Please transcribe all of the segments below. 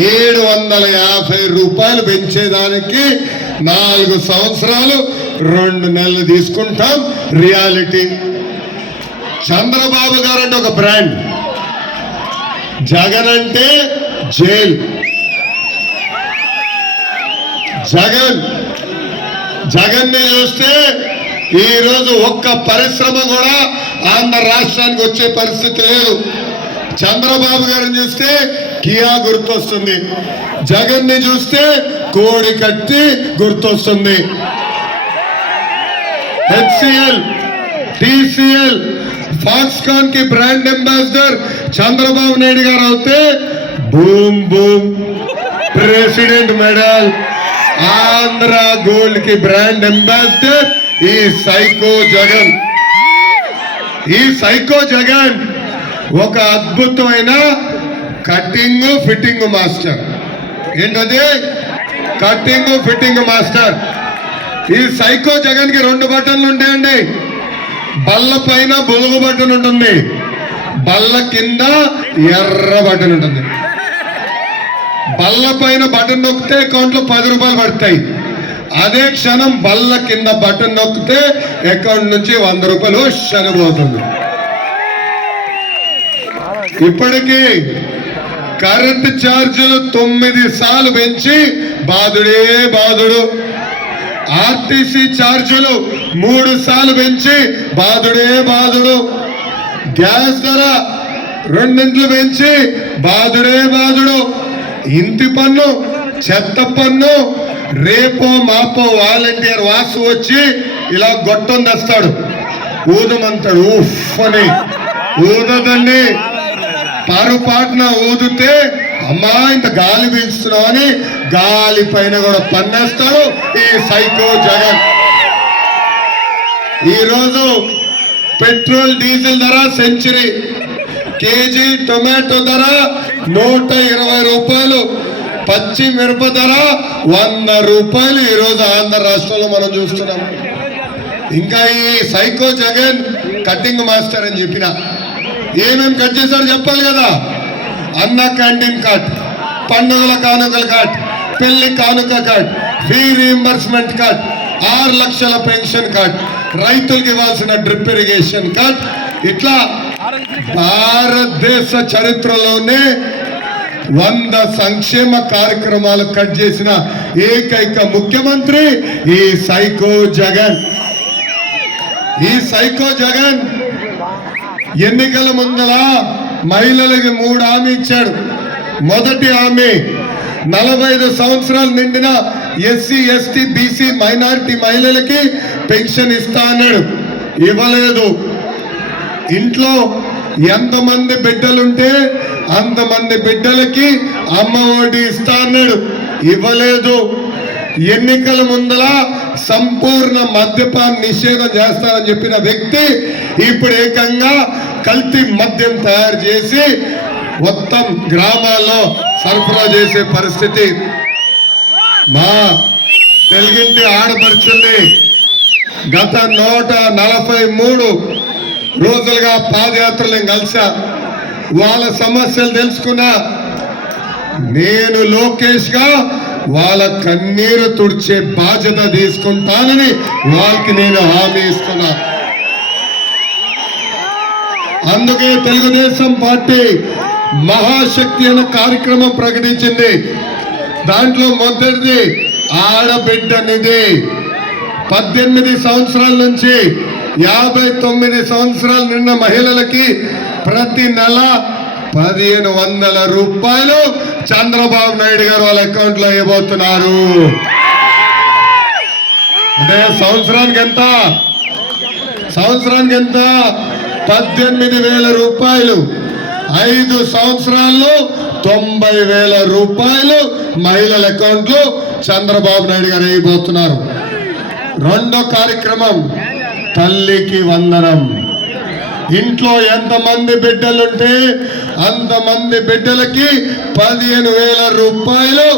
750 రూపాయలు పెంచేదానికి 4 సంవత్సరాలు 2 నెలలు తీసుకుంటాం. రియాలిటీ. చంద్రబాబు గారు అంటే ఒక బ్రాండ్, జగన్ అంటే జైల్. జగన్ ని చూస్తే ఈరోజు ఒక్క పరిశ్రమ కూడా ఆంధ్ర రాష్ట్రానికి వచ్చే పరిస్థితి లేదు. చంద్రబాబు గారిని చూస్తే కియా గుర్తొస్తుంది, జగన్ ని చూస్తే కోడి కత్తి గుర్తొస్తుంది. HCL, TCL, ఫాక్స్కాన్ కి బ్రాండ్ అంబాసిడర్ చంద్రబాబు నాయుడు గారు అవుతే boom boom president medal. Andhra gold కి బ్రాండ్ అంబాసిడర్ ఈ సైకో జగన్. ఒక అద్భుతమైన కటింగ్ ఫిట్టింగ్ మాస్టర్. ఏంటది? Cutting fitting master. ఈ సైకో జగన్ కి 2 బటన్లు ఉంటాయండి. బల్ల పైన బొలుగు బటన్ ఉంటుంది, బల్ల కింద ఎర్ర బటన్ ఉంటుంది. బల్ల పైన బటన్ నొక్కితే అకౌంట్ లో 10 రూపాయలు పడతాయి. అదే క్షణం బల్ల కింద బటన్ నొక్కితే అకౌంట్ నుంచి 100 రూపాయలు శనిపోతుంది. ఇప్పటికీ కరెంట్ ఛార్జీలు 9 సార్లు పెంచి బాధుడు. ఆర్టీసీ ఛార్జీలు 3 సార్లు పెంచి బాధుడు. గ్యాస్ ధర 2 పెంచి బాధుడు. ఇంటి పన్ను, చెత్త పన్ను, రేపో మాపో వాలంటీర్ వాసు వచ్చి ఇలా గొట్టం తెస్తాడు, ఊదమంటాడు. ఉఫ్ అని ఊదదండి. పరుపాటున ఊదితే అమ్మా ఇంత గాలి పీల్చుతున్నావు అని గాలి పైన కూడా పన్నేస్తాడు ఈ సైకో జగన్. ఈరోజు పెట్రోల్ డీజిల్ ధర సెంచరీ, కేజీ టొమాటో ధర 120 రూపాయలు, పచ్చి మిరప ధర 100 రూపాయలు ఈరోజు ఆంధ్ర రాష్ట్రంలో మనం చూస్తున్నాం. ఇంకా ఈ సైకో జగన్ కటింగ్ మాస్టర్ అని చెప్పిన ఏమేమి కట్ చేశాడు చెప్పాలి కదా. అన్న క్యాంటీన్ కట్, పండుగల కానుకల కట్, పెళ్లి కానుక కట్, ఫీ రీఎంబర్స్మెంట్ కట్, 6 లక్షల పెన్షన్ కట్, రైతులకు ఇవ్వాల్సిన డ్రిప్ ఇరిగేషన్ కట్. ఇట్లా భారతదేశ చరిత్రలోనే 100 సంక్షేమ కార్యక్రమాలు కట్ చేసిన ఏకైక ముఖ్యమంత్రి ఈ సైకో జగన్. ఎన్నికల ముందల మహిళలకి 3 హామీ ఇచ్చాడు. మొదటి హామీ 45 సంవత్సరాలు నిండిన ఎస్సీ, ఎస్టీ, బీసీ, మైనారిటీ మహిళలకి పెన్షన్ ఇస్తా అన్నాడు. ఇవ్వలేదు. ఇంట్లో ఎంతమంది బిడ్డలుంటే అంతమంది బిడ్డలకి అమ్మ ఒడి ఇస్తా అన్నాడు. ఇవ్వలేదు. ఎన్నికల ముందల సంపూర్ణ మద్యపాన నిషేధం చేస్తానని చెప్పిన వ్యక్తి ఇప్పుడు ఏకంగా కల్తీ మద్యం తయారు చేసి మొత్తం గ్రామాల్లో సరఫరా చేసే పరిస్థితి. మా తెలుగింటి ఆడపడుచుల్ని గత 143 రోజులుగా పాదయాత్రలు కలిసా, వాళ్ళ సమస్యలు తెలుసుకున్నా. నేను లోకేష్ గా వాళ్ళ కన్నీరు తుడిచే బాధ్యత తీసుకుంటానని వాళ్ళకి నేను హామీ ఇస్తున్నా. అందుకే తెలుగుదేశం పార్టీ మహాశక్తి అనే కార్యక్రమం ప్రకటించింది. దాంట్లో మొదటిది ఆడబిడ్డ నిధి. 18 సంవత్సరాల నుంచి 59 సంవత్సరాలు నిన్న మహిళలకి ప్రతి నెల 1500 రూపాయలు చంద్రబాబు నాయుడు గారు వాళ్ళ అకౌంట్ లో వేయబోతున్నారు. అంటే సంవత్సరానికి ఎంత? 18,000 రూపాయలు. 5 సంవత్సరాల్లో 90,000 రూపాయలు మహిళల అకౌంట్ లో చంద్రబాబు నాయుడు గారు వేయబోతున్నారు. రెండో కార్యక్రమం తల్లికి వందనం. ఇంట్లో ఎంతమంది బిడ్డలుంటే అంతమంది బిడ్డలకి 15,000 రూపాయలు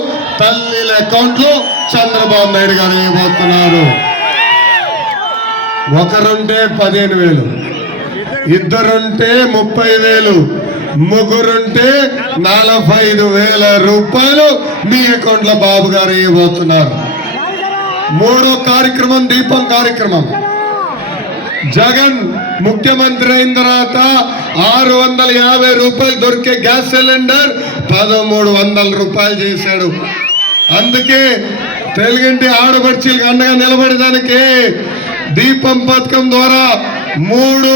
తల్లిల అకౌంట్ లో చంద్రబాబు నాయుడు గారు వేయబోతున్నారు. ఒకరుంటే 15,000, ఇద్దరుంటే 30,000, ముగ్గురుంటే 45,000 రూపాయలు మీ అకౌంట్ లో బాబు గారు ఇవ్వబోతున్నారు. మూడో కార్యక్రమం దీపం కార్యక్రమం. జగన్ ముఖ్యమంత్రి అయిన తర్వాత 650 రూపాయలు దొరికే గ్యాస్ సిలిండర్ 1,300 రూపాయలు చేశాడు. అందుకే తెలుగింటి ఆడపడుచులకు అండగా నిలబడడానికి దీపం పథకం ద్వారా 3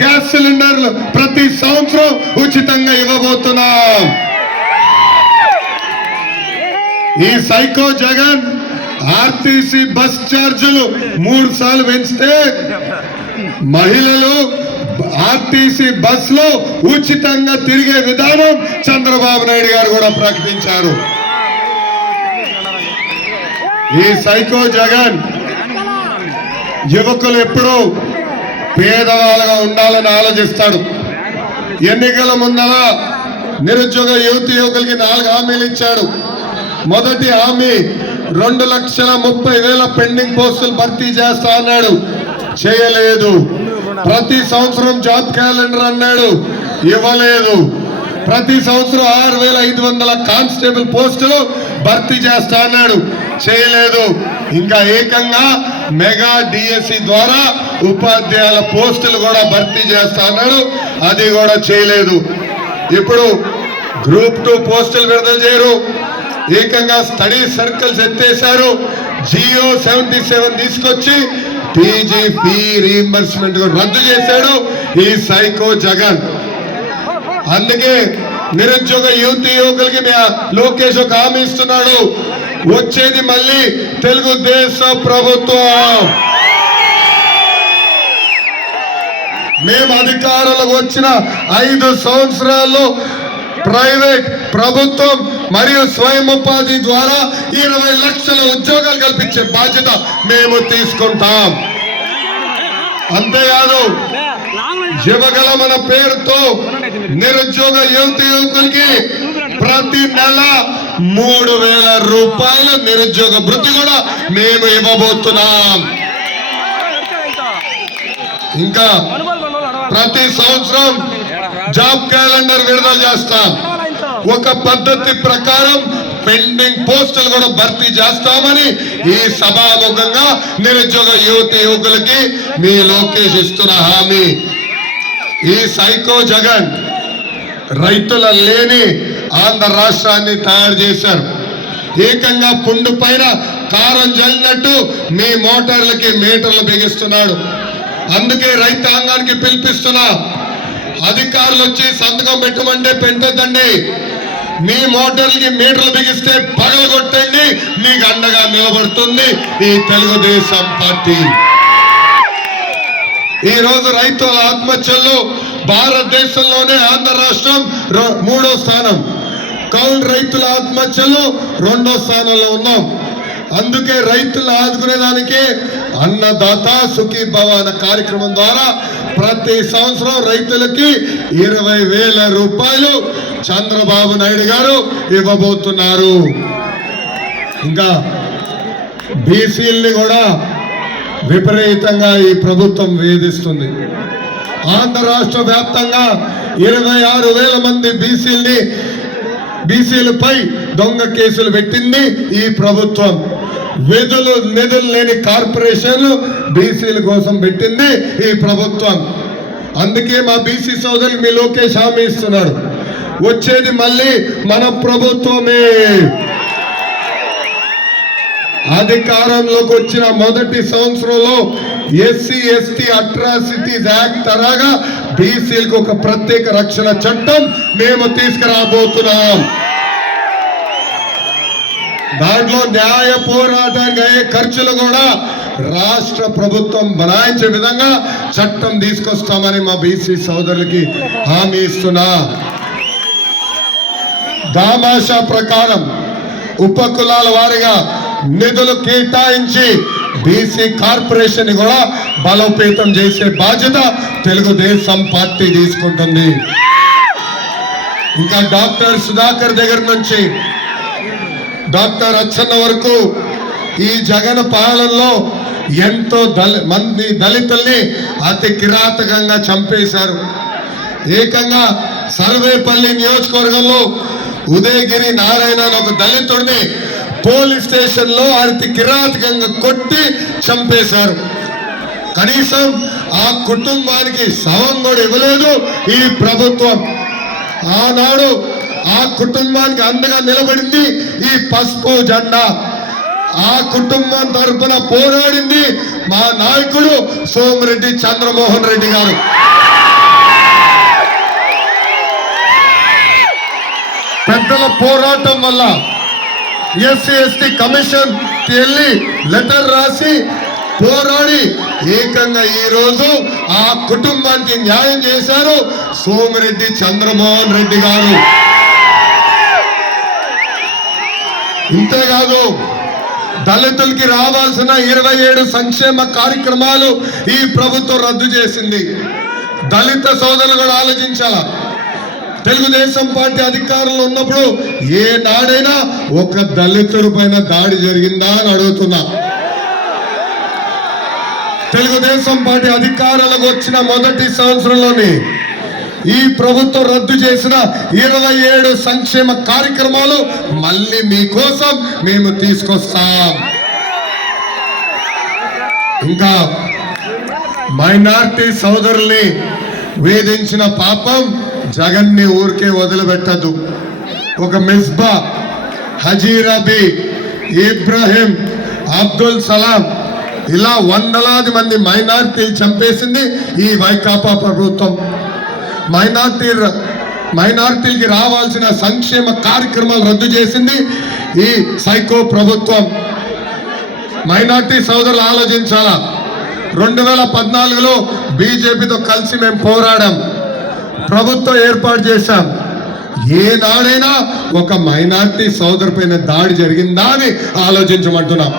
గ్యాస్ సిలిండర్లు ప్రతి సంవత్సరం ఉచితంగా ఇవ్వబోతున్నాం. ఈ సైకో జగన్ ఆర్టీసీ బస్ ఛార్జీలు 3 సార్లు పెంచితే మహిళలు ఆర్టీసీ బస్ లో ఉచితంగా తిరిగే విధానం చంద్రబాబు నాయుడు గారు కూడా ప్రకటించారు. ఈ సైకో జగన్ యువకులు ఎప్పుడూ పేదవాళ్ళగా ఉండాలని ఆలోచిస్తాడు. ఎన్నికల ముందర నిరుద్యోగ యువకులకి 4 హామీలు ఇచ్చాడు. మొదటి హామీ 2,30,000 పెండింగ్ పోస్టులు భర్తీ చేస్తా అన్నాడు, చేయలేదు. ప్రతి సంవత్సరం జాబ్ క్యాలెండర్ అన్నాడు, ఇవ్వలేదు. ప్రతి సంవత్సరం 6,500 కానిస్టేబుల్ పోస్టులు భర్తీ చేస్తా అన్నాడు, చేయలేదు. ఇంకా ఏకంగా మెగా డిఎస్సి ద్వారా ఉపాధ్యాయుల పోస్టులు కూడా భర్తీ చేస్తా అన్నాడు, అది కూడా చేయలేదు. ఇప్పుడు గ్రూప్ 2 పోస్టులు విడుదల చేయరు, ఏకంగా స్టడీ సర్కిల్స్ ఎత్తేశారు. జియో 77 తీసుకొచ్చి పీజీ ఫీ రీఎంబర్స్మెంట్ రద్దు చేశాడు ఈ సైకో జగన్. అందుకే నిరుద్యోగ యువకులకి లోకేష్ ఒక హామీ ఇస్తున్నాడు, వచ్చేది మళ్ళీ తెలుగుదేశం ప్రభుత్వం. మేము అధికారులకు వచ్చిన 5 సంవత్సరాల్లో ప్రైవేట్, ప్రభుత్వం మరియు స్వయం ఉపాధి ద్వారా 20 లక్షల ఉద్యోగాలు కల్పించే బాధ్యత మేము తీసుకుంటాం. అంతేకాదు యువగల పేరుతో నిరుద్యోగ యువకులకి ప్రతి నెల 3,000 రూపాయలు నిరుద్యోగ భృతి కూడా మేము ఇవ్వబోతున్నాం. ఇంకా ప్రతి సంవత్సరం జాబ్ క్యాలెండర్ విడుదల చేస్తాం. ఒక పద్ధతి ప్రకారం పెండింగ్ పోస్టులు కూడా భర్తీ చేస్తామని ఈ సభాముఖంగా నిరుద్యోగ యువకులకి మీ లోకేష్ ఇస్తున్న హామీ. ఈ సైకో జగన్ రైతుల లేని ఆంధ్ర రాష్ట్రాన్ని తయారు చేశారు. ఏకంగా పుండు పైన కారం జల్లినట్టు మీ మోటార్లకి మీటర్లు బిగిస్తున్నాడు. అందుకే రైతాంగానికి పిలిపిస్తున్నా, అధికారులు వచ్చి సంతకం పెట్టమంటే పెట్టద్దండి, మీ మోటార్లకి మీటర్లు బిగిస్తే పగలగొట్టండి, మీకు అండగా నిలబడుతుంది ఈ తెలుగుదేశం పార్టీ. ఈ రోజు రైతుల ఆత్మహత్యల్లో భారతదేశంలోనే ఆంధ్ర రాష్ట్రం 3వ స్థానం, కౌలు రైతుల ఆత్మహత్యలు 2వ స్థానంలో ఉన్నాం. అందుకే రైతులు ఆదుకునేదానికి అన్నదాత సుఖీభవ అనే కార్యక్రమం ద్వారా ప్రతి సంవత్సరం రైతులకి 20,000 రూపాయలు చంద్రబాబు నాయుడు గారు ఇవ్వబోతున్నారు. ఇంకా బీసీల్ని కూడా విపరీతంగా ఈ ప్రభుత్వం వేధిస్తుంది. ఆంధ్ర రాష్ట్ర వ్యాప్తంగా 26,000 మంది బీసీలపై దొంగ కేసులు పెట్టింది ఈ ప్రభుత్వం. నిధులు లేని కార్పొరేషన్లు బీసీల కోసం పెట్టింది ఈ ప్రభుత్వం. అందుకే మా బీసీ సోదరులు మీ లోకేష్ హామీ ఇస్తున్నాడు, వచ్చేది మళ్ళీ మన ప్రభుత్వమే. అధికారంలోకి వచ్చిన మొదటి సంవత్సరంలో SC/ST అట్రాసిటీస్ యాక్ట్ తరగా బీసీలకు ఒక ప్రత్యేక రక్షణ చట్టం మేము తీసుకురాబోతున్నాం. దాంట్లో న్యాయ పోరాటానికి అయ్యే ఖర్చులు కూడా రాష్ట్ర ప్రభుత్వం బనాయించే విధంగా చట్టం తీసుకొస్తామని మా బీసీ సోదరులకి హామీ ఇస్తున్నా. దామాషా ప్రకారం ఉపకులాల వారిగా నిధులు కేటాయించి బీసీ కార్పొరేషన్ కూడా బలోపేతం చేసే బాధ్యత తెలుగుదేశం పార్టీ తీసుకుంటుంది. ఇంకా డాక్టర్ సుధాకర్ దగ్గర నుంచి డాక్టర్ అచ్చన్న వరకు ఈ జగన్ పాలనలో ఎంతో మంది దళితుల్ని అతి కిరాతకంగా చంపేశారు. ఏకంగా సర్వేపల్లి నియోజకవర్గంలో ఉదయగిరి నారాయణ ఒక దళితుడిని పోలీస్ స్టేషన్ లో అతి కిరాతకంగా కొట్టి చంపేశారు. కనీసం ఆ కుటుంబానికి శవం కూడా ఇవ్వలేదు ఈ ప్రభుత్వం. ఆనాడు ఆ కుటుంబానికి అండగా నిలబడింది ఈ పసుపు జెండా. ఆ కుటుంబం తరఫున పోరాడింది మా నాయకుడు సోమిరెడ్డి చంద్రమోహన్ రెడ్డి గారు. పెద్దల పోరాటం వల్ల ఎస్సీ ఎస్టీ కమిషన్ వెళ్ళి లెటర్ రాసి పోరాడి ఏకంగా ఈ రోజు ఆ కుటుంబానికి న్యాయం చేశారు సోమిరెడ్డి చంద్రమోహన్ రెడ్డి గారు. ఇంతేకాదు దళితులకి రావాల్సిన 27 సంక్షేమ కార్యక్రమాలు ఈ ప్రభుత్వం రద్దు చేసింది. దళిత సోదరులు కూడా ఆలోచించాలా. తెలుగుదేశం పార్టీ అధికారంలో ఉన్నప్పుడు ఏ నాడైనా ఒక దళితుడి పైన దాడి జరిగిందా అని అడుగుతున్నా. తెలుగుదేశం పార్టీ అధికారంలోకి వచ్చిన మొదటి సంవత్సరంలోనే ఈ ప్రభుత్వం రద్దు చేసిన 27 సంక్షేమ కార్యక్రమాలు మళ్ళీ మీకోసం మేము తీసుకొస్తాం. ఇంకా మైనారిటీ సోదరుల్ని వేధించిన పాపం జగన్ని ఊరికే వదిలిపెట్టదు. ఒక మిస్బా, హజీరాబీ, ఇబ్రాహిం, అబ్దుల్ సలాం ఇలా వందలాది మంది మైనారిటీలు చంపేసింది ఈ వైకాపా ప్రభుత్వం. మైనారిటీలకి రావాల్సిన సంక్షేమ కార్యక్రమాలు రద్దు చేసింది ఈ సైకో ప్రభుత్వం. మైనారిటీ సోదరులు ఆలోచించాలా. 2014లో బీజేపీతో కలిసి మేము పోరాడాం, ప్రభుత్వం ఏర్పాటు చేశాం. ఏనాడైనా ఒక మైనారిటీ సోదరు పైన దాడి జరిగిందా అని ఆలోచించమంటున్నాం.